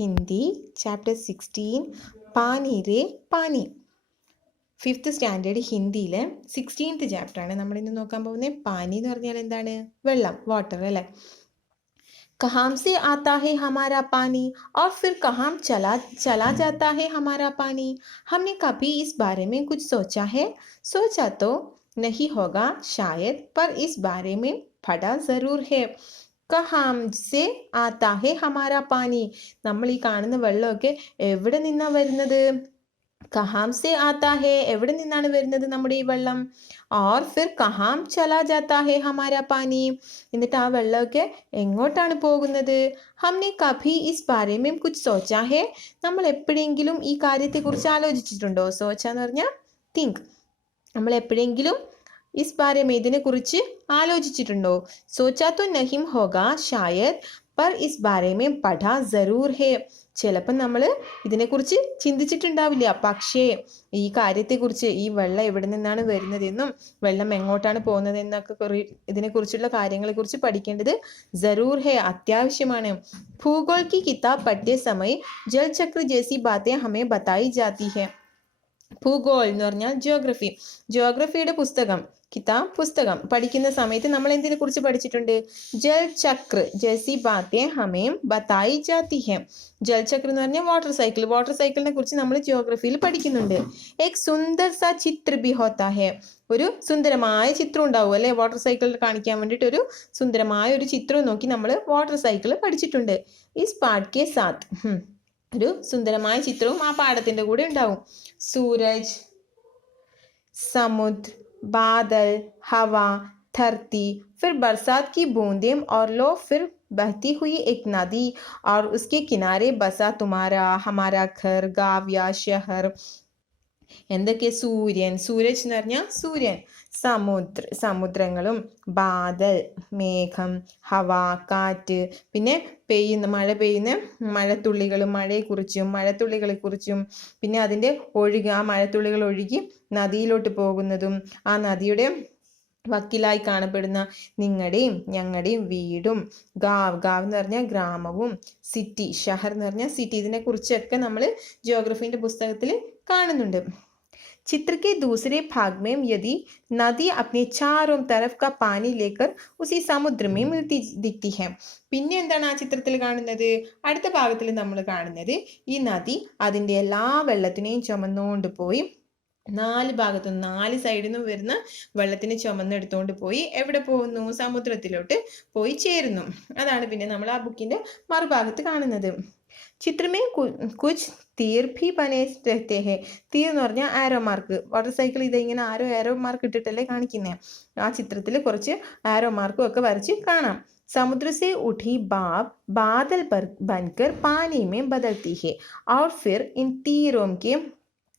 Hindi chapter 16 പാനി രേ പാനി. 5th standard ഹിന്ദിയിലെ 16th ചാപ്റ്ററാണ് നമ്മൾ ഇന്ന് നോക്കാൻ പോകുന്നത്. പാനി എന്ന് പറഞ്ഞാൽ എന്താണ്? വെള്ളം, വാട്ടർ അല്ലേ. कहाँ से आता है हमारा पानी और फिर कहाँ चला जाता है हमारा पानी. हमने कभी इस बारे में कुछ सोचा है? सोचा तो नहीं होगा शायद, पर इस बारे में पढ़ा जरूर है. कहाँ से आता है हमारा पानी. നമ്മൾ ഈ കാണുന്ന വെള്ളമൊക്കെ എവിടെ നിന്നാ വരുന്നത്? കഹാം സെ ആത്താ ഹേ, എവിടെ നിന്നാണ് വരുന്നത് നമ്മുടെ ഈ വെള്ളം. ഓർ ഫിർ കഹാം ചലാ ജാത്താ ഹേ ഹമാരാ പാനി, എന്നിട്ട് ആ വെള്ളമൊക്കെ എങ്ങോട്ടാണ് പോകുന്നത്. ഹംനെ കഭി ഇസ് ബാരെ മേം കുച്ച് സോച്ചാ ഹേ, നമ്മൾ എപ്പോഴെങ്കിലും ഈ കാര്യത്തെക്കുറിച്ച് ആലോചിച്ചിട്ടുണ്ടോ? സോച്ച എന്ന് പറഞ്ഞാൽ തിങ്ക്. നമ്മൾ എപ്പോഴെങ്കിലും ഇസ് ബാരെ മേ ഇതിനെക്കുറിച്ച് ആലോചിച്ചിട്ടുണ്ടോ? സോച്ചാ തോ നഹിം ഹോഗാ ഷായദ്, പർ ഇസ് ബാരെ മേം പഠാ ജറൂർ ഹേ. ചിലപ്പം നമ്മൾ ഇതിനെക്കുറിച്ച് ചിന്തിച്ചിട്ടുണ്ടാവില്ല, പക്ഷേ ഈ കാര്യത്തെക്കുറിച്ച്, ഈ വെള്ളം എവിടെ നിന്നാണ് വരുന്നതെന്നും വെള്ളം എങ്ങോട്ടാണ് പോകുന്നതെന്നൊക്കെ ഇതിനെക്കുറിച്ചുള്ള കാര്യങ്ങളെക്കുറിച്ച് പഠിക്കേണ്ടത് ജറൂർ ഹേ, അത്യാവശ്യമാണ്. ഭൂഗോൾ की किताब पढ़ते समय जल चक्र जैसी बातें हमें बताई जाती है. ഭൂഗോൾ എന്ന് പറഞ്ഞാൽ ജിയോഗ്രഫി, ജിയോഗ്രഫിയുടെ പുസ്തകം, കിതാബ് പുസ്തകം പഠിക്കുന്ന സമയത്ത് നമ്മൾ എന്തിനെ കുറിച്ച് പഠിച്ചിട്ടുണ്ട്? ജൽ ചക്ര ജൈസി ബാത്തേ ഹമേം ബതായി ജാത്തി ഹെ. ജൽ ചക്ര എന്ന് പറഞ്ഞാൽ വാട്ടർ സൈക്കിൾ, വാട്ടർ സൈക്കിളിനെ കുറിച്ച് നമ്മൾ ജിയോഗ്രഫിയിൽ പഠിക്കുന്നുണ്ട്. ഏക് സുന്ദർ സാ ചിത്ര ബി ഹോത്താ ഹെ, ഒരു സുന്ദരമായ ചിത്രം ഉണ്ടാവും അല്ലെ, വാട്ടർ സൈക്കിൾ കാണിക്കാൻ വേണ്ടിയിട്ട് ഒരു സുന്ദരമായ ഒരു ചിത്രം നോക്കി നമ്മൾ വാട്ടർ സൈക്കിൾ പഠിച്ചിട്ടുണ്ട്. ഇസ് പാഠ് കെ സാത്ത്, ഒരു സുന്ദരമായ ചിത്രവും ആ പാഠത്തിന്റെ കൂടെ ഉണ്ടാവും. സൂരജ്, समुद्र, बादल, हवा, धरती, फिर बरसात की बूंदें और लो, फिर बहती हुई एक नदी और उसके किनारे बसा तुम्हारा हमारा घर गाँव या शहर. എന്തൊക്കെ? സൂര്യൻ, സൂരജ് എന്ന് പറഞ്ഞാൽ സൂര്യൻ, സമുദ്രങ്ങളും, ബാദൽ മേഘം, ഹവ കാറ്റ്, പിന്നെ മഴ പെയ്യുന്ന മഴത്തുള്ളികളും മഴത്തുള്ളികളെക്കുറിച്ചും, പിന്നെ അതിൻ്റെ ആ മഴത്തുള്ളികൾ ഒഴുകി നദിയിലോട്ട് പോകുന്നതും, ആ നദിയുടെ വക്കിലായി കാണപ്പെടുന്ന നിങ്ങളുടെയും ഞങ്ങളുടെയും വീടും, ഗാവ് എന്ന് പറഞ്ഞാൽ ഗ്രാമവും, സിറ്റി ഷഹർ എന്ന് പറഞ്ഞാൽ സിറ്റി, ഇതിനെക്കുറിച്ചൊക്കെ നമ്മൾ ജിയോഗ്രഫീൻ്റെ പുസ്തകത്തിൽ കാണുന്നുണ്ട്. चित्र के दूसरे भाग में यदि नदी अपने चारों तरफ का पानी लेकर उसी समुद्र में मिलती दिखती है. പിന്നെ എന്താണ് ആ ചിത്രത്തിൽ കാണുന്നത്? അടുത്ത ഭാഗത്തിൽ നമ്മൾ കാണുന്നത് ഈ നദി അതിൻ്റെ എല്ലാ വെള്ളത്തിനെയും ചുമന്നുകൊണ്ട് പോയി, 4 ഭാഗത്തും 4 സൈഡിൽ നിന്നും വരുന്ന വെള്ളത്തിനെ ചുമന്നെടുത്തുകൊണ്ട് പോയി എവിടെ പോകുന്നു? സമുദ്രത്തിലോട്ട് പോയി ചേരുന്നു. അതാണ് പിന്നെ നമ്മൾ ആ ബുക്കിന്റെ മറുഭാഗത്ത് കാണുന്നത്. ചിത്ര में कुछ तीर भी बने रहते हैं. തീർ എന്ന് പറഞ്ഞാൽ ആരോ മാർക്ക്. വാട്ടർ സൈക്കിൾ ഇതിങ്ങനെ ആരോ മാർക്ക് ഇട്ടിട്ടല്ലേ കാണിക്കുന്നത്. ആ ചിത്രത്തിൽ കുറച്ച് ആരോ മാർക്കും ഒക്കെ വരച്ച് കാണാം. समुद्र से उठी भाप बादल बनकर पानी में बदलती है और फिर इन तीरों के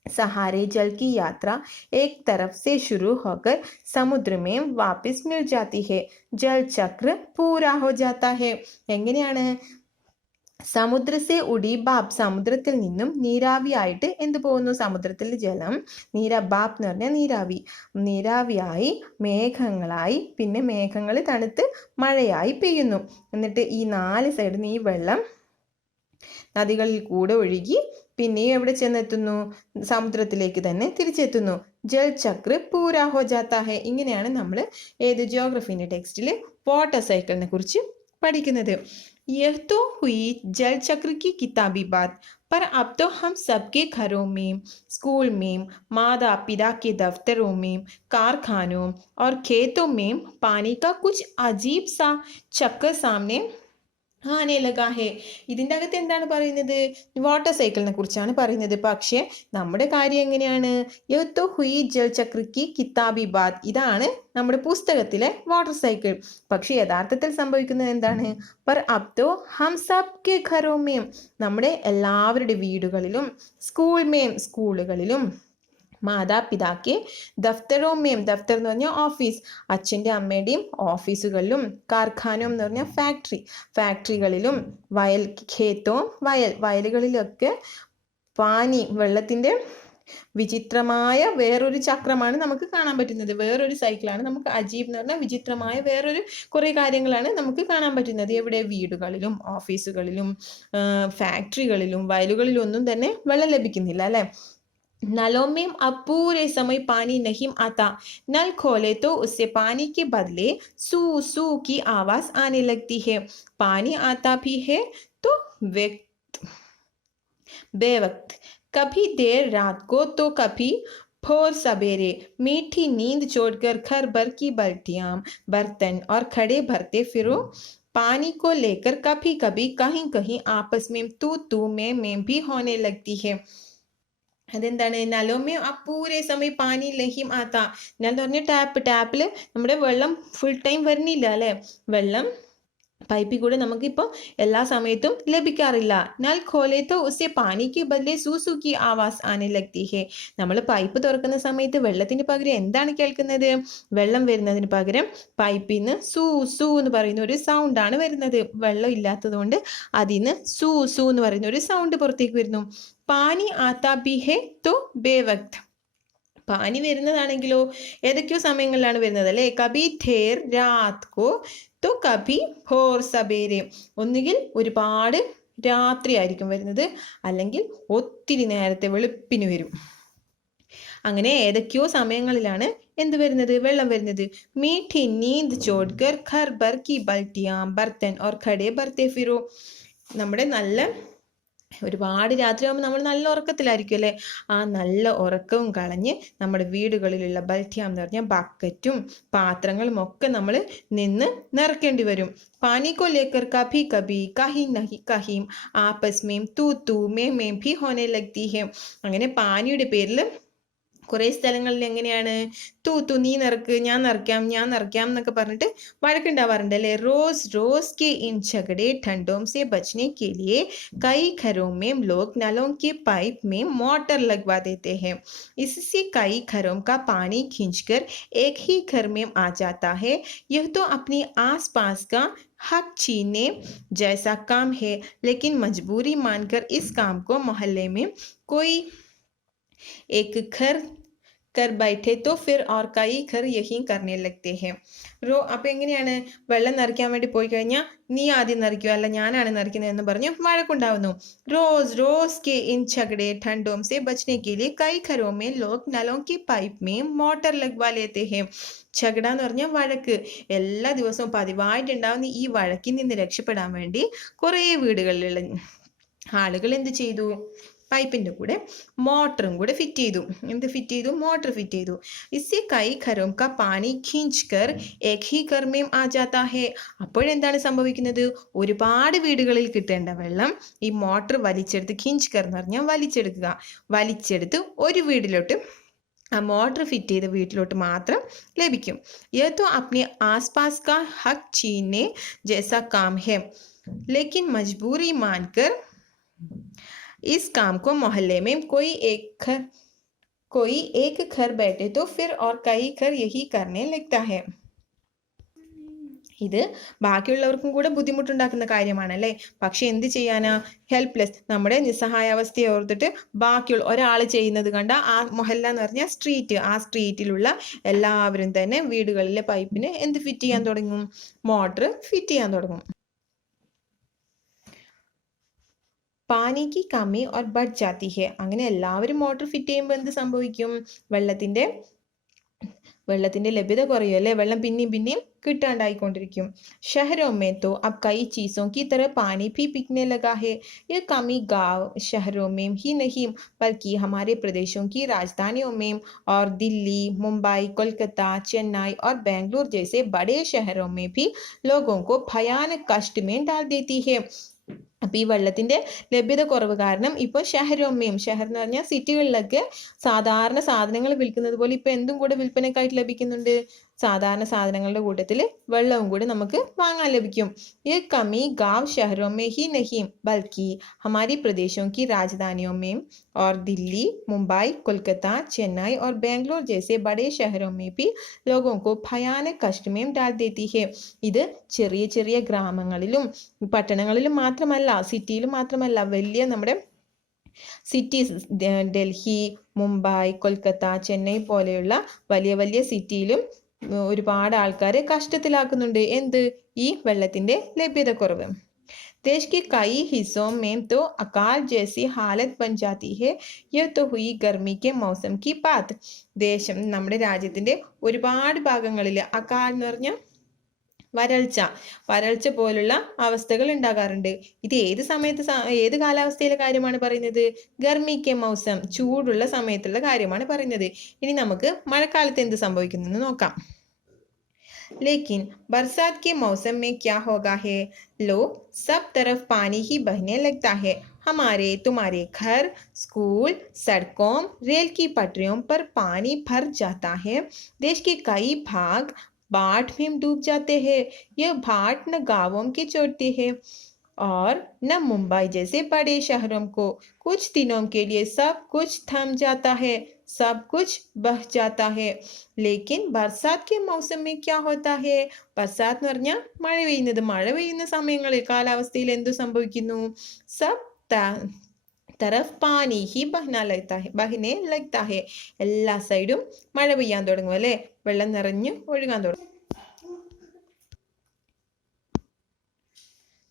सहारे जल की यात्रा एक तरफ से शुरू होकर समुद्र में वापस मिल जाती है. जल चक्र पूरा हो जाता है. എങ്ങനെയാണ്? സമുദ്ര സെ ഉടി ബാബ്, സമുദ്രത്തിൽ നിന്നും നീരാവിയായിട്ട് എന്ത് പോകുന്നു? സമുദ്രത്തിലെ ജലം ബാബ് എന്ന് പറഞ്ഞാൽ നീരാവിയായി മേഘങ്ങളായി, പിന്നെ മേഘങ്ങൾ തണുത്ത് മഴയായി പെയ്യുന്നു. എന്നിട്ട് ഈ 4 സൈഡിൽ നിന്ന് ഈ വെള്ളം നദികളിൽ കൂടെ ഒഴുകി പിന്നെയും എവിടെ ചെന്നെത്തുന്നു? സമുദ്രത്തിലേക്ക് തന്നെ തിരിച്ചെത്തുന്നു. ജൽ ചക്ര പൂരാ ഹോ ജാത്താ ഹെ. ഇങ്ങനെയാണ് നമ്മൾ ഏത് ജിയോഗ്രഫീൻ്റെ ടെക്സ്റ്റിൽ വാട്ടർ സൈക്കിളിനെ കുറിച്ച് പഠിക്കുന്നത്. यह तो हुई जल चक्र की किताबी बात, पर अब तो हम सबके घरों में, स्कूल में, माता पिता के दफ्तरों में, कारखानों और खेतों में पानी का कुछ अजीब सा चक्कर सामने ആനെ ലഗാ ഹേ. ഇതിൻ്റെ അകത്ത് എന്താണ് പറയുന്നത്? വാട്ടർ സൈക്കിളിനെ കുറിച്ചാണ് പറയുന്നത്. പക്ഷേ നമ്മുടെ കാര്യം എങ്ങനെയാണ്? യഹ് തോ ഹുയി ജൽ ചക്ര കി കിതാബി ബാത്, ഇതാണ് നമ്മുടെ പുസ്തകത്തിലെ വാട്ടർ സൈക്കിൾ. പക്ഷെ യഥാർത്ഥത്തിൽ സംഭവിക്കുന്നത് എന്താണ്? പർ അബ് തോ ഹം സബ് കെ ഘരോ മേം, നമ്മുടെ എല്ലാവരുടെ വീടുകളിലും, സ്കൂളുകളിലും, മാതാപിതാക്കെ ദഫ്തറോമേം, ദഫ്തർ എന്ന് പറഞ്ഞാൽ ഓഫീസ്, അച്ഛൻ്റെ അമ്മയുടെയും ഓഫീസുകളിലും, കാർഖാനോ എന്ന് പറഞ്ഞാൽ ഫാക്ടറികളിലും, വയലുകളിലൊക്കെ പാനി വെള്ളത്തിൻ്റെ വിചിത്രമായ വേറൊരു ചക്രമാണ് നമുക്ക് കാണാൻ പറ്റുന്നത്. വേറൊരു സൈക്കിളാണ് നമുക്ക് അജീബ് എന്ന് പറഞ്ഞാൽ വിചിത്രമായ വേറൊരു കുറേ കാര്യങ്ങളാണ് നമുക്ക് കാണാൻ പറ്റുന്നത്. എവിടെ? വീടുകളിലും ഓഫീസുകളിലും ഫാക്ടറികളിലും വയലുകളിലും ഒന്നും തന്നെ വെള്ളം ലഭിക്കുന്നില്ല അല്ലേ? नलों में अब पूरे समय पानी नहीं आता। नल खोले तो उससे पानी के बदले सू सू की आवाज आने लगती है। पानी आता भी है तो बेवक्त, कभी देर रात को तो कभी भोर सवेरे। मीठी नींद छोड़कर घर भर की बाल्टियां बर्तन और खड़े भरते फिरो। पानी को लेकर कभी कभी कहीं कहीं आपस में तू में भी होने लगती है। അതെന്താണ്? നലോമേ അപ്പൂരെ സമയം പാനി ലഹിം ആത്ത. ഞാൻ പറഞ്ഞ ടാപ്പിൽ നമ്മുടെ വെള്ളം ഫുൾ ടൈം വരുന്നില്ല അല്ലേ? വെള്ളം പൈപ്പിൽ കൂടെ നമുക്കിപ്പോൾ എല്ലാ സമയത്തും ലഭിക്കാറില്ല. നൽ ഖോലേത്തോ ഉസേ പാനിക്ക് ബദലേ സൂസു കി ആവാസ് ആനെ ലഗ്തി ഹേ. നമ്മൾ പൈപ്പ് തുറക്കുന്ന സമയത്ത് വെള്ളത്തിന് പകരം എന്താണ് കേൾക്കുന്നത്? വെള്ളം വരുന്നതിന് പകരം പൈപ്പിൽ നിന്ന് സൂ സൂ എന്ന് പറയുന്ന ഒരു സൗണ്ടാണ് വരുന്നത്. വെള്ളം ഇല്ലാത്തത് കൊണ്ട് അതിൽ നിന്ന് സൂ സൂ എന്ന് പറയുന്ന ഒരു സൗണ്ട് പുറത്തേക്ക് വരുന്നു. പാനി ആത്താ ബി ഹേ തോ ബേവക്ത്. പാനി വരുന്നതാണെങ്കിലോ ഏതൊക്കെയോ സമയങ്ങളിലാണ് വരുന്നത് അല്ലേ? കബി ധേർ രാത് കോ തോ കബി ഭോർ സബേരെ. ഒന്നുകിൽ ഒരുപാട് രാത്രി ആയിരിക്കും വരുന്നത്, അല്ലെങ്കിൽ ഒത്തിരി നേരത്തെ വെളുപ്പിന് വരും. അങ്ങനെ ഏതൊക്കെയോ സമയങ്ങളിലാണ് എന്ത് വരുന്നത്? വെള്ളം വരുന്നത്. മീഠി നീന്ത് ചോഡ്കർ ഘർ ഭർ കി ബൽട്ടിയാം ബർത്തൻ ഓർ ഖടേ ഭർത്തെ ഫിറോ. നമ്മുടെ നല്ല ഒരുപാട് രാത്രിയാകുമ്പോൾ നമ്മൾ നല്ല ഉറക്കത്തിലായിരിക്കും അല്ലേ? ആ നല്ല ഉറക്കവും കളഞ്ഞ് നമ്മുടെ വീടുകളിലുള്ള ബൽറ്റിയാം എന്ന് പറഞ്ഞാൽ ബക്കറ്റും പാത്രങ്ങളും ഒക്കെ നമ്മൾ നിന്ന് നിറയ്ക്കേണ്ടി വരും. പാനി കോ ലേക്കർ കഭി കഭി കഹി നഹി കഹീം ആപസ് മേം തൂ മേം ഭി ഹോനെ ലഗ്തി ഹെ. അങ്ങനെ പാനിയുടെ പേരിൽ കുറേ സ്ഥലങ്ങളിൽ എങ്ങനെയാണ് തൂ നീ നിറക്ക്, ഞാൻ നിറയ്ക്കാം എന്നൊക്കെ പറഞ്ഞിട്ട് വഴക്കുണ്ടാവാറുണ്ട് അല്ലേ? रोज रोज के इन झगड़े ठंडों से बचने के लिए कई घरों में लोग नलों के पाइप में मोटर लगवा देते हैं। इससे कई घरों का पानी खींचकर एक ही घर में आ जाता है। यह तो अपने आसपास का हक छीनने जैसा काम है, लेकिन मजबूरी मानकर इस काम को मोहल्ले में कोई एक घर कर बैठे तो फिर और कई घर यही करने लगते हैं. അപ്പം എങ്ങനെയാണ്? വെള്ളം നിറയ്ക്കാൻ വേണ്ടി പോയി കഴിഞ്ഞാൽ നീ ആദ്യം നിറയ്ക്കുക, അല്ല ഞാനാണ് നിറയ്ക്കുന്നത് പറഞ്ഞ് വഴക്കുണ്ടാവുന്നു. रोज रोज के इन झगड़े ठंडों से बचने के लिए कई घरों में लोग नलों की पाइप में मोटर लगवा लेते हैं. झगड़ा എന്ന് പറഞ്ഞാൽ വഴക്ക്. എല്ലാ ദിവസവും പതിവായിട്ടുണ്ടാവുന്ന ഈ വഴക്കിൽ നിന്ന് രക്ഷപ്പെടാൻ വേണ്ടി കുറേ വീടുകളിലുള്ള ആളുകൾ എന്ത് ചെയ്തു? പൈപ്പിൻ്റെ കൂടെ മോട്ടറും കൂടെ ഫിറ്റ് ചെയ്തു. എന്ത് ഫിറ്റ് ചെയ്തു? മോട്ടർ ഫിറ്റ് ചെയ്തു. ഇസേ കൈ ഘരോം കാ പാനി ഖീഞ്ച് കർ ഏക് ഹി ഘർ മേം ആ ജാതാ ഹേ. അപ്പോഴെന്താണ് സംഭവിക്കുന്നത്? ഒരുപാട് വീടുകളിൽ കിട്ടേണ്ട വെള്ളം ഈ മോട്ടർ വലിച്ചെടുത്ത്, ഖീഞ്ച് കർ എന്ന് പറഞ്ഞാൽ വലിച്ചെടുക്കുക, വലിച്ചെടുത്ത് ഒരു വീട്ടിലോട്ട്, ആ മോട്ടർ ഫിറ്റ് ചെയ്ത വീട്ടിലോട്ട് മാത്രം ലഭിക്കും. യേ തോ അപ്നെ ആസ് പാസ് കാ ഹക്ക് ഛീനനെ ജൈസാ കാം ഹേ, ലേക്കിൻ മജ്ബൂരി മാൻകർ इस काम को मोहल्ले में कोई एक घर बैठे तो फिर और कई घर यही करने लगता है. ഇത് ബാക്കിയുള്ളവർക്കും കൂടെ ബുദ്ധിമുട്ടുണ്ടാക്കുന്ന കാര്യമാണല്ലേ? പക്ഷെ എന്ത് ചെയ്യാനാ? ഹെൽപ്ലെസ്, നമ്മുടെ നിസ്സഹായാവസ്ഥയെ ഓർത്തിട്ട് ബാക്കിയുള്ള ഒരാൾ ചെയ്യുന്നത് കണ്ട ആ മൊഹല്ല എന്ന് പറഞ്ഞാൽ സ്ട്രീറ്റ്, ആ സ്ട്രീറ്റിലുള്ള എല്ലാവരും തന്നെ വീടുകളിലെ പൈപ്പിന് എന്ത് ഫിറ്റ് ചെയ്യാൻ തുടങ്ങും? മോട്ടർ ഫിറ്റ് ചെയ്യാൻ തുടങ്ങും. പാനിക്ക് കമ്മി ഓർ ബഡ് ജാത്തി ഹെ. അങ്ങനെ എല്ലാവരും മോട്ടർ ഫിറ്റ് ചെയ്യുമ്പോൾ എന്ത് സംഭവിക്കും? വെള്ളത്തിന്റെ ലഭ്യത കുറയും അല്ലേ? വെള്ളം പിന്നെയും കിട്ടാണ്ടായിക്കൊണ്ടിരിക്കും. शहरों में तो अब कई चीजों की तरह पानी भी बिकने लगा है. ये कमी गांव शहरों में ही नहीं बल्कि हमारे प्रदेशों की राजधानियों में और दिल्ली, मुंबई, कोलकाता, चेन्नई और बेंगलुरु जैसे बड़े शहरों में भी लोगों को भयानक कष्ट में डाल देती है. അപ്പം ഈ വെള്ളത്തിന്റെ ലഭ്യത കുറവ് കാരണം ഇപ്പോൾ ഷഹരോമ്മയും, ഷഹർ എന്ന് പറഞ്ഞാൽ സിറ്റികളിലൊക്കെ സാധാരണ സാധനങ്ങൾ വിൽക്കുന്നത് പോലെ ഇപ്പൊ എന്തും കൂടെ വിൽപ്പനക്കായിട്ട് ലഭിക്കുന്നുണ്ട്? സാധാരണ സാധനങ്ങളുടെ കൂട്ടത്തിൽ വെള്ളവും കൂടി നമുക്ക് വാങ്ങാൻ ലഭിക്കും. ये कमी गांव शहरों में ही नहीं बल्कि हमारी प्रदेशों की राजधानियों में और दिल्ली, मुंबई, कोलकाता, चेन्नई और बेंगलुरु जैसे बड़े शहरों में भी लोगों को भयानक कष्ट में डाल देती है. ഇത് ചെറിയ ചെറിയ ഗ്രാമങ്ങളിലും പട്ടണങ്ങളിലും മാത്രമല്ല, സിറ്റിയിലും മാത്രമല്ല, വലിയ നമ്മുടെ സിറ്റീസ് ഡൽഹി, മുംബൈ, കൊൽക്കത്ത, ചെന്നൈ പോലെയുള്ള വലിയ വലിയ സിറ്റിയിലും ഒരുപാട് ആൾക്കാരെ കഷ്ടത്തിലാക്കുന്നുണ്ട്. എന്ത്? ഈ വെള്ളത്തിന്റെ ലഭ്യതക്കുറവ്. देश के कई हिस्सों में तो अकाल जैसी हालत बन जाती है. यह तो हुई गर्मी के मौसम की बात. ദേശം നമ്മുടെ രാജ്യത്തിന്റെ ഒരുപാട് ഭാഗങ്ങളിൽ അകാൽ എന്ന് പറഞ്ഞ വരൾച്ച വരൾച്ച പോലുള്ള അവസ്ഥകൾ ഉണ്ടാകാറുണ്ട്. ഇത് ഏത് സമയത്ത് ഏത് കാലാവസ്ഥയിലെ കാര്യമാണ് പറയുന്നത്? ഗർമിക്കെ മൗസം, ചൂടുള്ള സമയത്തുള്ള കാര്യമാണ് പറയുന്നത്. ഇനി നമുക്ക് മഴക്കാലത്ത് എന്ത് സംഭവിക്കുന്നെന്ന് നോക്കാം. लेकिन बरसात के मौसम में क्या होगा है? लो, सब तरफ पानी ही बहने लगता है. हमारे तुम्हारे घर, स्कूल, सड़कों, रेल की पटरियों पर पानी भर जाता है. देश के कई भाग बाढ़ में डूब जाते हैं. यह बाढ़ न गांवों की छोड़ती है और न मुंबई जैसे बड़े शहरों को. कुछ दिनों के लिए सब कुछ थम जाता है, सब कुछ बह जाता है. लेकिन बरसात के मौसम में क्या होता है? ബർസാത്ത് എന്ന് പറഞ്ഞാൽ മഴ പെയ്യുന്ന സമയങ്ങളിൽ കാലാവസ്ഥയിൽ എന്തു സംഭവിക്കുന്നു? സബ് തറഫ് പാനി ഹി ബഹ്നെ ലഗ്താ ഹെ. എല്ലാ സൈഡും മഴ പെയ്യാൻ തുടങ്ങും അല്ലെ, വെള്ളം നിറഞ്ഞു ഒഴുകാൻ തുടങ്ങും.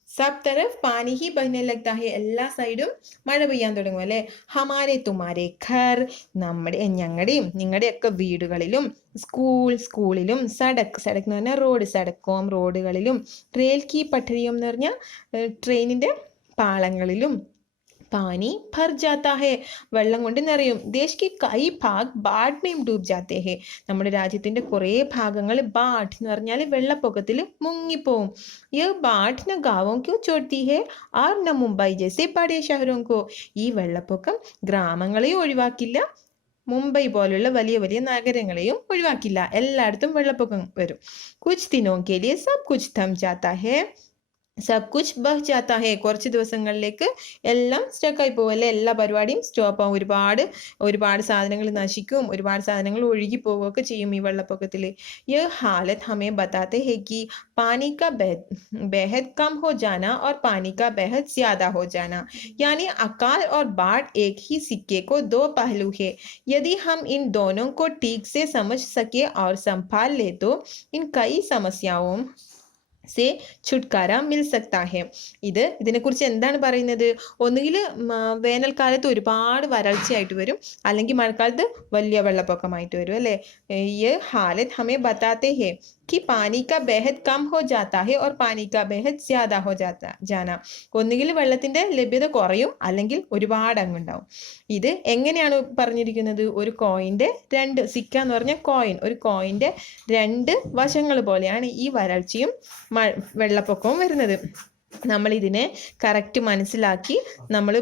सब तरफ पानी ही बहने लगता है. എല്ലാ സൈഡും മഴ പെയ്യാൻ തുടങ്ങും അല്ലെ. ഹമാരെ തുമാരെ ഘർ, നമ്മുടെ ഞങ്ങളുടെയും നിങ്ങളുടെയൊക്കെ വീടുകളിലും, സ്കൂളിലും, സടക്ക് എന്ന് പറഞ്ഞാൽ റോഡ്, സടക്കോം റോഡുകളിലും, റെയിൽ കി പട്ടരിയും എന്ന് പറഞ്ഞാൽ ട്രെയിനിന്റെ പാളങ്ങളിലും പാനി ഭർ ജാത്താ ഹെ, വെള്ളം കൊണ്ട് നിറയും. ദേശ് കി കൈ ഭാഗ് ബാഡ് മേം ഡൂബ് ജാത്തേ ഹെ, നമ്മുടെ രാജ്യത്തിന്റെ കുറേ ഭാഗങ്ങൾ ബാഡ് എന്ന് പറഞ്ഞാൽ വെള്ളപ്പൊക്കത്തിൽ മുങ്ങിപ്പോവും. യേ ബാഡ് ന ഗാവോं ക്യോ ചോड़ती है और न मुंबई जैसे बड़े शहरों को. ഈ വെള്ളപ്പൊക്കം ഗ്രാമങ്ങളെയും ഒഴിവാക്കില്ല, മുംബൈ പോലുള്ള വലിയ വലിയ നഗരങ്ങളെയും ഒഴിവാക്കില്ല. എല്ലായിടത്തും വെള്ളപ്പൊക്കം വരും. കുച്ച് ദിനോं के लिए सब कुछ थम जाता है, സബ് കുച്ച് ബഹ് ജാത്താ ഹെ. കുറച്ച് ദിവസങ്ങളിലേക്ക് എല്ലാം സ്റ്റക്കായി പോകും അല്ലെ, എല്ലാ പരിപാടിയും സ്റ്റോപ്പ് ആവും. ഒരുപാട് സാധനങ്ങൾ നശിക്കും, ഒരുപാട് സാധനങ്ങൾ ഒഴുകി പോവുകയൊക്കെ ചെയ്യും ഈ വെള്ളപ്പൊക്കത്തിൽ. യഹ് ഹാലത്ത് ഹമേ ബതാത്തെ ഹെ കി पानी का बेहद कम हो जाना और पानी का बेहद ज्यादा हो जाना, यानी अकाल और बाढ़ एक ही सिक्के को दो पहलू है. यदि हम इन दोनों को ठीक से समझ सके और संभाल ले तो इन कई समस्याओं സേ छुटकारा मिल सकता है. ഇതിനെക്കുറിച്ച് എന്താണ് പറയുന്നത്? ഒന്നുകിൽ വേനൽക്കാലത്ത് ഒരുപാട് വരൾച്ചയായിട്ട് വരും, അല്ലെങ്കിൽ മഴക്കാലത്ത് വലിയ വെള്ളപ്പൊക്കമായിട്ട് വരും അല്ലേ. ये हालत हमें बताते हैं कि पानी का बेहद कम हो जाता है और पानी का बेहद ज्यादा हो जाना. ഒന്നുകിൽ വെള്ളത്തിന്റെ ലഭ്യത കുറയും, അല്ലെങ്കിൽ ഒരുപാട് അങ്ങുണ്ടാവും. ഇത് എങ്ങനെയാണ് പറഞ്ഞിരിക്കുന്നത്? ഒരു കോയിന്റെ രണ്ട്, സിക്ക എന്ന് പറഞ്ഞ കോയിൻ, ഒരു കോയിന്റെ രണ്ട് വശങ്ങൾ പോലെയാണ് ഈ വരൾച്ചയും വെള്ളപ്പൊക്കവും വരുന്നത്. നമ്മൾ ഇതിനെ കറക്റ്റ് മനസ്സിലാക്കി നമ്മൾ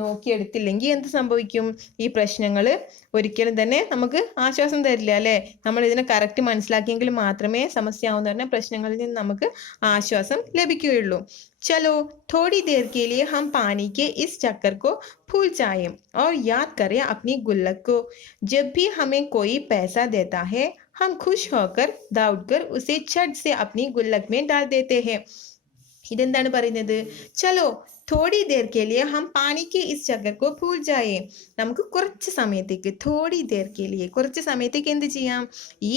നോക്കിയെടുത്തില്ലെങ്കിൽ എന്ത് സംഭവിക്കും? ഈ പ്രശ്നങ്ങൾ ഒരിക്കലും തന്നെ നമുക്ക് ആശ്വാസം തരില്ല അല്ലേ. നമ്മൾ ഇതിനെ കറക്റ്റ് മനസ്സിലാക്കിയെങ്കിൽ മാത്രമേ സമസ്യാവെന്ന് പറഞ്ഞ പ്രശ്നങ്ങളിൽ നിന്ന് നമുക്ക് ആശ്വാസം ലഭിക്കുകയുള്ളൂ. चलो थोड़ी देर के लिए हम पानी के इस चक्कर को भूल जाएं और याद करें अपनी गुल्लक को. जब भी हमें कोई पैसा देता है, हम खुश होकर दौड़कर उसे झट से अपनी गुल्लक में डाल देते हैं. ഇതെന്താണ് പറയുന്നത്? ചലോ Todi there K ലിയെ Hum pani K is checker കോ ഭൂൽ ജായേ. നമുക്ക് കുറച്ച് സമയത്തേക്ക്, തോടി ദേർ കെ ലിയെ കുറച്ച് സമയത്തേക്ക് എന്ത് ചെയ്യാം? ഈ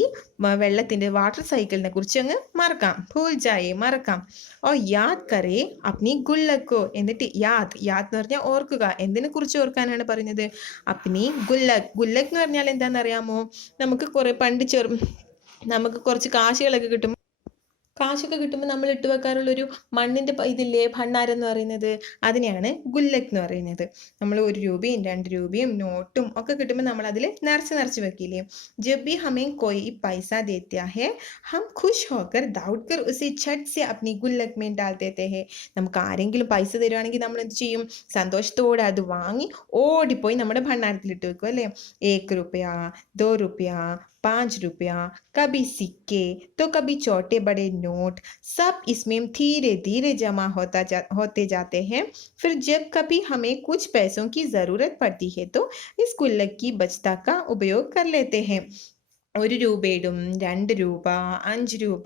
വെള്ളത്തിന്റെ വാട്ടർ സൈക്കിളിനെ കുറിച്ച് അങ്ങ് മറക്കാം. ഭൂൽ ജായേ, മറക്കാം. ഓ യാദ് കരേ അപ്നി ഗുല്ലക്കോ. എന്നിട്ട് യാദ് എന്ന് പറഞ്ഞാൽ ഓർക്കുക. എന്തിനെ കുറിച്ച് ഓർക്കാനാണ് പറയുന്നത്? അപ്നി ഗുല്ലക്. ഗുല്ലക് എന്ന് പറഞ്ഞാൽ എന്താണെന്ന് അറിയാമോ? നമുക്ക് നമുക്ക് കുറച്ച് കാശൊക്കെ കിട്ടുമ്പോൾ നമ്മൾ ഇട്ട് വെക്കാറുള്ളൊരു മണ്ണിൻ്റെ ഇതില്ലേ, ഭണ്ണാരം എന്ന് പറയുന്നത്, അതിനെയാണ് ഗുല്ലക് എന്ന് പറയുന്നത്. നമ്മൾ 1 രൂപയും 2 രൂപയും നോട്ടും ഒക്കെ കിട്ടുമ്പോൾ നമ്മൾ അതിൽ നിറച്ച് വെക്കില്ലേ. ജബ് ഭി ഹമേ കോയി പൈസ ദേത്താ ഹെ ഹം ഖുഷ് ഹോക്കർ ദൗഡ്കർ ഉസേ ഛട്ട് സെ അപ്നി ഗുല്ലക് മേ ഡാൽ ദേത്തെ ഹെ. നമുക്ക് ആരെങ്കിലും പൈസ തരുവാണെങ്കിൽ നമ്മൾ എന്ത് ചെയ്യും? സന്തോഷത്തോടെ അത് വാങ്ങി ഓടിപ്പോയി നമ്മുടെ ഭണ്ണാരത്തിൽ ഇട്ട് വെക്കും അല്ലേ. 1 रुपया 2 रुपया 5 रुपया, कभी सिक्के तो कभी छोटे बड़े नोट, सब इसमें धीरे धीरे जमा होते जाते हैं. फिर जब कभी हमें कुछ पैसों की जरूरत पड़ती है तो इस गुल्लक की बचत का उपयोग कर लेते हैं. 1 രൂപ ഇടും, 2 രൂപ, 5 രൂപ,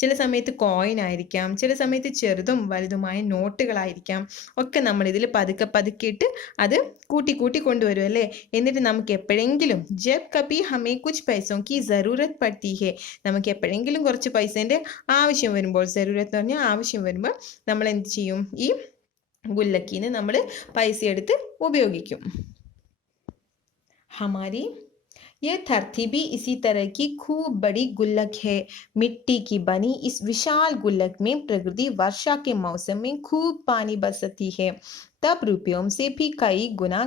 ചില സമയത്ത് കോയിൻ ആയിരിക്കാം, ചില സമയത്ത് ചെറുതും വലുതുമായ നോട്ടുകളായിരിക്കാം. ഒക്കെ നമ്മളിതിൽ പതുക്കെ പതുക്കെ ഇട്ട് അത് കൂട്ടി കൂട്ടി കൊണ്ടുവരും അല്ലേ. എന്നിട്ട് നമുക്ക് എപ്പോഴെങ്കിലും ജബ് കഭി ഹമേ കുച്ച് പൈസോं की ज़रूरत पड़ती है, നമുക്ക് എപ്പോഴെങ്കിലും കുറച്ച് പൈസേൻ്റെ ആവശ്യം വരുമ്പോൾ, ज़रूरत എന്ന് പറഞ്ഞാൽ ആവശ്യം വരുമ്പോൾ നമ്മൾ എന്ത് ചെയ്യും, ഈ ഗുല്ലക്കീന്ന് നമ്മൾ പൈസ എടുത്ത് ഉപയോഗിക്കും. हमारी यह धरती भी इसी तरह की खूब बड़ी गुल्लक है। मिट्टी की बनी इस विशाल गुल्लक में प्रकृति वर्षा के मौसम में खूब पानी बरसाती है। तब रुपयों से भी कई गुना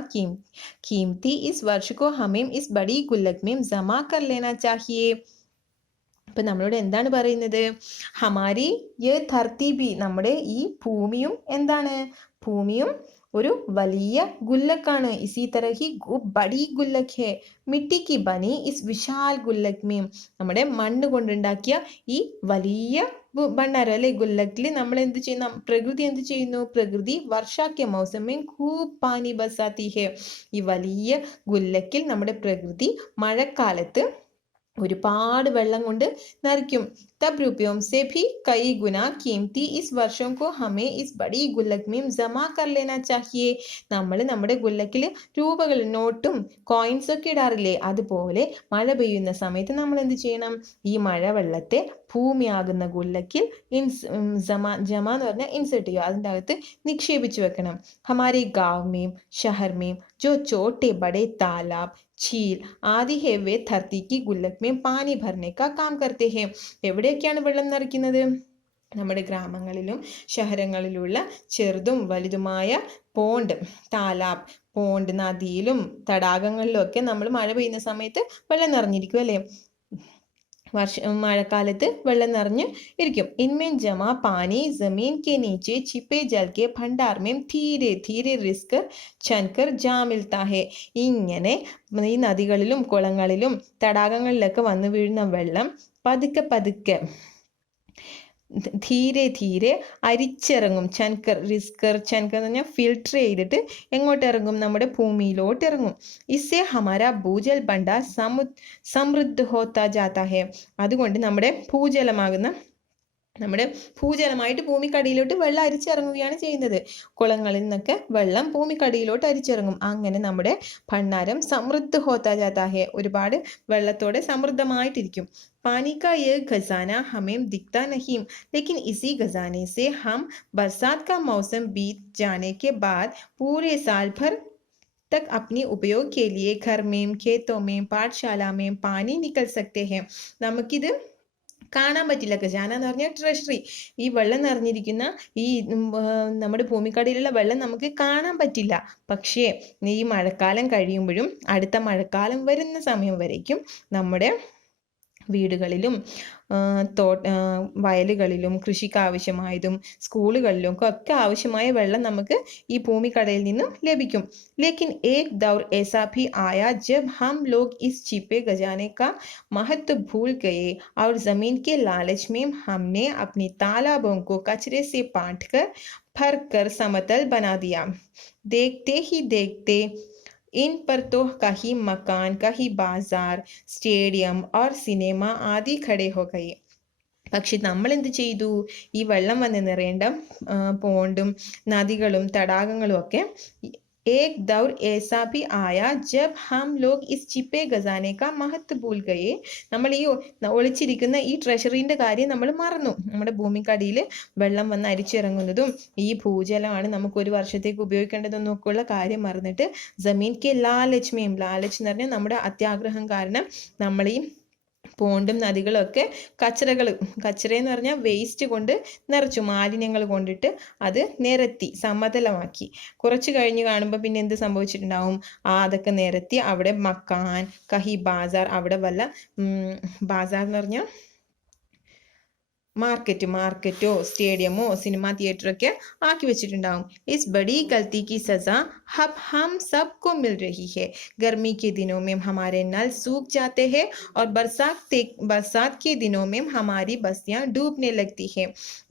कीमती इस वर्ष को हमें इस बड़ी गुल्लक में जमा कर लेना चाहिए. ഇപ്പം നമ്മളോട് എന്താണ് പറയുന്നത്, ഹമാരി യ ധർത്തി ബി, നമ്മുടെ ഈ ഭൂമിയും എന്താണ്, ഭൂമിയും ഒരു വലിയ ഗുല്ലക്കാണ്. ഇസി തരഹി ബഡി ഗുല്ലക് ഹെ മിട്ടി കി ബനി ഇസ് വിശാൽ ഗുല്ലക് മീം, നമ്മുടെ മണ്ണ് കൊണ്ടുണ്ടാക്കിയ ഈ വലിയ ഭണ്ഡാരം അല്ലെ ഗുല്ലക്കിൽ നമ്മൾ എന്ത് ചെയ്യുന്നു, പ്രകൃതി എന്ത് ചെയ്യുന്നു, പ്രകൃതി വർഷാക്കെ മൗസമേ ഖൂബ് പാനി ബസാത്തി ഹെ, ഈ വലിയ ഗുല്ലക്കിൽ നമ്മുടെ പ്രകൃതി മഴക്കാലത്ത് ഒരുപാട് വെള്ളം കൊണ്ട് നിറയ്ക്കും. तब रुपयों से भी कई गुना कीमती इस वर्षों को हमें इस बड़ी गुल्लक में जमा कर लेना चाहिए. നമ്മൾ നമ്മുടെ ഗുല്ലക്കിൽ രൂപകൾ, നോട്ടും കോയിൻസ് ഒക്കെ ഇടാറില്ലേ, അതുപോലെ മഴ പെയ്യുന്ന സമയത്ത് നമ്മൾ എന്ത് ചെയ്യണം, ഈ മഴവെള്ളത്തെ ഭൂമിയാകുന്ന ഗുല്ലക്കിൽ ജമ എന്ന് പറഞ്ഞാൽ ഇൻസെർട്ട് ചെയ്യുക, അതിൻ്റെ അകത്ത് നിക്ഷേപിച്ചു വെക്കണം. हमारे गांव में शहर में जो छोटे बड़े तालाब झील आदि है वे धरती की गुल्लक में पानी भरने का काम करते हैं. എവിടെയൊക്കെയാണ് വെള്ളം നിറയ്ക്കുന്നത്, നമ്മുടെ ഗ്രാമങ്ങളിലും ശഹരങ്ങളിലുള്ള ചെറുതും വലുതുമായ പോണ്ട്, താലാബ്, പോണ്ട്, നദിയിലും തടാകങ്ങളിലും ഒക്കെ നമ്മൾ മഴ പെയ്യുന്ന സമയത്ത് വെള്ളം നിറഞ്ഞിരിക്കും അല്ലേ, മഴക്കാലത്ത് വെള്ളം നിറഞ്ഞ് ഇരിക്കും. ഇൻമേൻ ജമാ പാനി ജമീൻ കെ നീച്ചെ छिपे जल के भंडार में धीरे धीरे रिसकर छनकर जा मिलता है. ഇങ്ങനെ ഈ നദികളിലും കുളങ്ങളിലും തടാകങ്ങളിലൊക്കെ വന്നു വീഴുന്ന വെള്ളം പതുക്കെ പതുക്കെ ധീരെ ധീരെ അരിച്ചിറങ്ങും. ചൻകർ, റിസ്കർ, ചൻകർ എന്ന് പറഞ്ഞാൽ ഫിൽട്ടർ ചെയ്തിട്ട് എങ്ങോട്ട് ഇറങ്ങും, നമ്മുടെ ഭൂമിയിലോട്ട് ഇറങ്ങും. ഇസേ ഹമാര ഭൂജൽ ഭണ്ഡാർ സമൃദ്ധ ഹോത്താ ജാതാ ഹെ, അതുകൊണ്ട് നമ്മുടെ ഭൂജലമായിട്ട് ഭൂമിക്കടിയിലോട്ട് വെള്ളം അരിച്ചിറങ്ങുകയാണ് ചെയ്യുന്നത്. കുളങ്ങളിൽ നിന്നൊക്കെ വെള്ളം ഭൂമിക്കടിയിലോട്ട് അരിച്ചിറങ്ങും. അങ്ങനെ നമ്മുടെ ഭണ്ഡാരം സമൃദ്ധ ഹോത്താ ജാതാ ഹെ, ഒരുപാട് വെള്ളത്തോടെ സമൃദ്ധമായിട്ടിരിക്കും. पानी का यह खजाना हमें दिखता नहीं, लेकिन इसी खजाने से हम बरसात का मौसम बीत जाने के बाद पूरे साल भर तक अपने उपयोग के लिए घर में, खेतों में, पाठशाला में पानी निकल सकते हैं. നമുക്കിത് കാണാൻ പറ്റില്ല. ഖജാന എന്ന് പറഞ്ഞാൽ ട്രഷറി, ഈ വെള്ളം നിറഞ്ഞിരിക്കുന്ന ഈ നമ്മുടെ ഭൂമിക്കടിയിലുള്ള വെള്ളം നമുക്ക് കാണാൻ പറ്റില്ല. പക്ഷേ ഈ മഴക്കാലം കഴിയുമ്പോഴും അടുത്ത മഴക്കാലം വരുന്ന സമയം വരേക്കും നമ്മുടെ വീടുകളിലും വയലുകളിലും കൃഷിക്ക് ആവശ്യമായതും സ്കൂളുകളിലും ഒക്കെ ആവശ്യമായ വെള്ളം നമുക്ക് ഈ ഭൂമിക്കടയിൽ നിന്നും ലഭിക്കും. लेकिन एक दौर ऐसा भी आया जब हम लोग इस छिपे खजाने का महत्व भूल गए और जमीन के लालच में हमने अपनी तालाबों को कचरे से पाटकर भरकर समतल बना दिया. देखते ही देखते इन पर तो कहीं मकान, कहीं बाजार, സ്റ്റേഡിയം और സിനിമ ആദി ഖड़े हो गए. പക്ഷെ നമ്മൾ എന്ത് ചെയ്തു, ഈ വെള്ളം വന്ന് നിറയേണ്ട പോണ്ടും നദികളും തടാകങ്ങളും ഒക്കെ एक दौर ऐसा भी आया जब हम लोग इस छिपे खजाने का महत्व भूल गए. നമ്മൾ ഈ ഒളിച്ചിരിക്കുന്ന ഈ ട്രഷറിന്റെ കാര്യം നമ്മൾ മറന്നു. നമ്മുടെ ഭൂമിക്കടിയിൽ വെള്ളം വന്ന് അരിച്ചിറങ്ങുന്നതും ഈ ഭൂജലമാണ് നമുക്ക് ഒരു വർഷത്തേക്ക് ഉപയോഗിക്കേണ്ടതെന്നൊക്കെയുള്ള കാര്യം മറന്നിട്ട് ജമീൻ കെ ലാലച്ച് മേം, ലാലച്ച് എന്ന് പറഞ്ഞാൽ നമ്മുടെ അത്യാഗ്രഹം കാരണം നമ്മൾ ഈ പോണ്ടും നദികളും ഒക്കെ കച്ചറയെന്ന് പറഞ്ഞാൽ വേസ്റ്റ് കൊണ്ട് നിറച്ചു, മാലിന്യങ്ങൾ കൊണ്ടിട്ട് അത് നിരത്തി സമതലമാക്കി. കുറച്ച് കഴിഞ്ഞ് കാണുമ്പോൾ പിന്നെ എന്ത് സംഭവിച്ചിട്ടുണ്ടാവും, അതൊക്കെ നിരത്തി അവിടെ മക്കാൻ, കഹി ബാസാർ, അവിടെ വല്ല ബാസാർ എന്ന് പറഞ്ഞാൽ മാർക്കറ്റോ സ്റ്റേഡിയമോ സിനിമാ തിയേറ്ററൊക്കെ ആക്കി വെച്ചിട്ടുണ്ടാവും. इस बड़ी गलती की सजा अब हम सबको मिल रही है. गर्मी के दिनों में हमारे नल सूख जाते हैं और बरसात के दिनों में हमारी बस्तियां डूबने लगती है.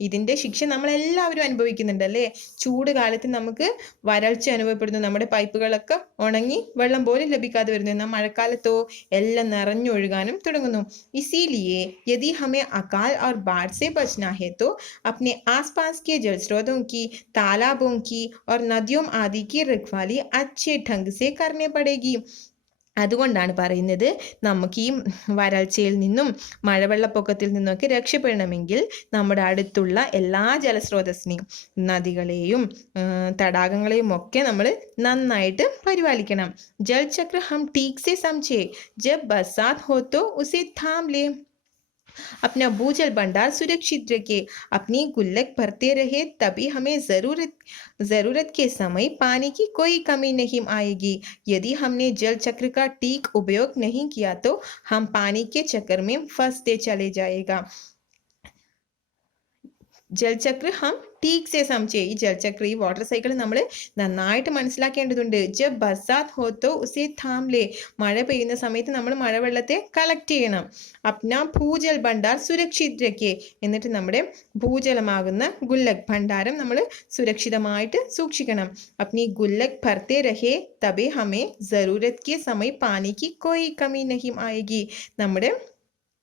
ഇതിന്റെ ശിക്ഷ നമ്മൾ എല്ലാവരും അനുഭവിക്കുന്നുണ്ട് അല്ലേ? ചൂട് കാലത്ത് നമുക്ക് വരൾച്ച അനുഭവപ്പെടുന്നു, നമ്മുടെ പൈപ്പുകളൊക്കെ ഉണങ്ങി വെള്ളം പോലും ലഭിക്കാതെ വരുന്നു. എന്നാൽ മഴക്കാലത്തോ എല്ലാം നിറഞ്ഞൊഴുകാനും തുടങ്ങുന്നു. इसीलिए यदि हमें अकाल और बाढ़ से बचना है तो अपने आसपास के जल स्रोतों की, तालाबों की और नदियों आदि की रखवाली अच्छे ढंग से करने पड़ेगी. അതുകൊണ്ടാണ് പറയുന്നത്, നമുക്ക് ഈ വരൾച്ചയിൽ നിന്നും മഴവെള്ളപ്പൊക്കത്തിൽ നിന്നൊക്കെ രക്ഷപ്പെടണമെങ്കിൽ നമ്മുടെ അടുത്തുള്ള എല്ലാ ജലസ്രോതസ്സിനെയും, നദികളെയും തടാകങ്ങളെയും ഒക്കെ നമ്മൾ നന്നായിട്ട് പരിപാലിക്കണം. ജൽചക്ര ഹം ठीक से समझे, जब बरसात हो तो उसे थाम ले, अपना भूजल भंडार सुरक्षित रखे, अपनी गुल्लक भरते रहे, तभी हमें जरूरत के समय पानी की कोई कमी नहीं आएगी. यदि हमने जल चक्र का ठीक उपयोग नहीं किया तो हम पानी के चक्कर में फंसते चले जाएगा. ജൽചക്ര ഹം ടീക് സെ സംചേ, ഈ ജൽചക്ര, ഈ വാട്ടർ സൈക്കിൾ നമ്മൾ നന്നായിട്ട് മനസ്സിലാക്കേണ്ടതുണ്ട്. ജബ് ബർസാത്ത് ഹോത്തോ ഉസേ താംലേ, മഴ പെയ്യുന്ന സമയത്ത് നമ്മൾ മഴവെള്ളത്തെ കളക്ട് ചെയ്യണം. അപ്നാ ഭൂജൽ ഭണ്ഡാർ സുരക്ഷിത് രഖേ, എന്നിട്ട് നമ്മുടെ ഭൂജലമാകുന്ന ഗുല്ലക് ഭണ്ഡാരം നമ്മൾ സുരക്ഷിതമായിട്ട് സൂക്ഷിക്കണം. അപ്നി ഗുല്ലക് ഭർത്തെ രഹേ തബേ ഹമേ ജറൂരത് കെ സമയ പാനി കി കോയി കമി നഹി ആയേഗി. നമ്മുടെ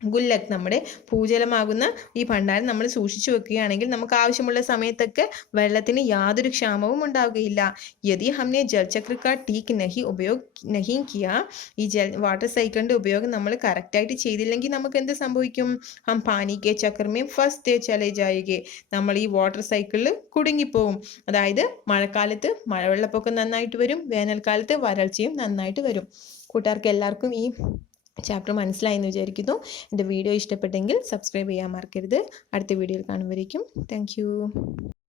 ഗുല്ലക്, നമ്മുടെ ഭൂജലമാകുന്ന ഈ ഭണ്ഡാരം നമ്മൾ സൂക്ഷിച്ചു വെക്കുകയാണെങ്കിൽ നമുക്ക് ആവശ്യമുള്ള സമയത്തൊക്കെ വെള്ളത്തിന് യാതൊരു ക്ഷാമവും ഉണ്ടാവുകയില്ല. യദി ഹംനെ ജൽചക്ര കാ ടീക്ക് നഹി കിയാ, ഈ വാട്ടർ സൈക്കിളിന്റെ ഉപയോഗം നമ്മൾ കറക്റ്റായിട്ട് ചെയ്തില്ലെങ്കിൽ നമുക്ക് എന്ത് സംഭവിക്കും? ഹം പാനി കെ ചക്രമേ ഫസ്തേ ചലേ ജായേഗേ, നമ്മൾ ഈ വാട്ടർ സൈക്കിളിൽ കുടുങ്ങിപ്പോവും. അതായത് മഴക്കാലത്ത് മഴവെള്ളപ്പൊക്കം നന്നായിട്ട് വരും, വേനൽക്കാലത്ത് വരൾച്ചയും നന്നായിട്ട് വരും. കൂട്ടുകാർക്ക് എല്ലാവർക്കും ഈ ചാപ്റ്റർ മനസ്സിലായി എന്ന് വിചാരിക്കുന്നു. എൻ്റെ വീഡിയോ ഇഷ്ടപ്പെട്ടെങ്കിൽ സബ്സ്ക്രൈബ് ചെയ്യാൻ മറക്കരുത്. അടുത്ത വീഡിയോയിൽ കാണുമ്പോഴേക്കും താങ്ക് യു.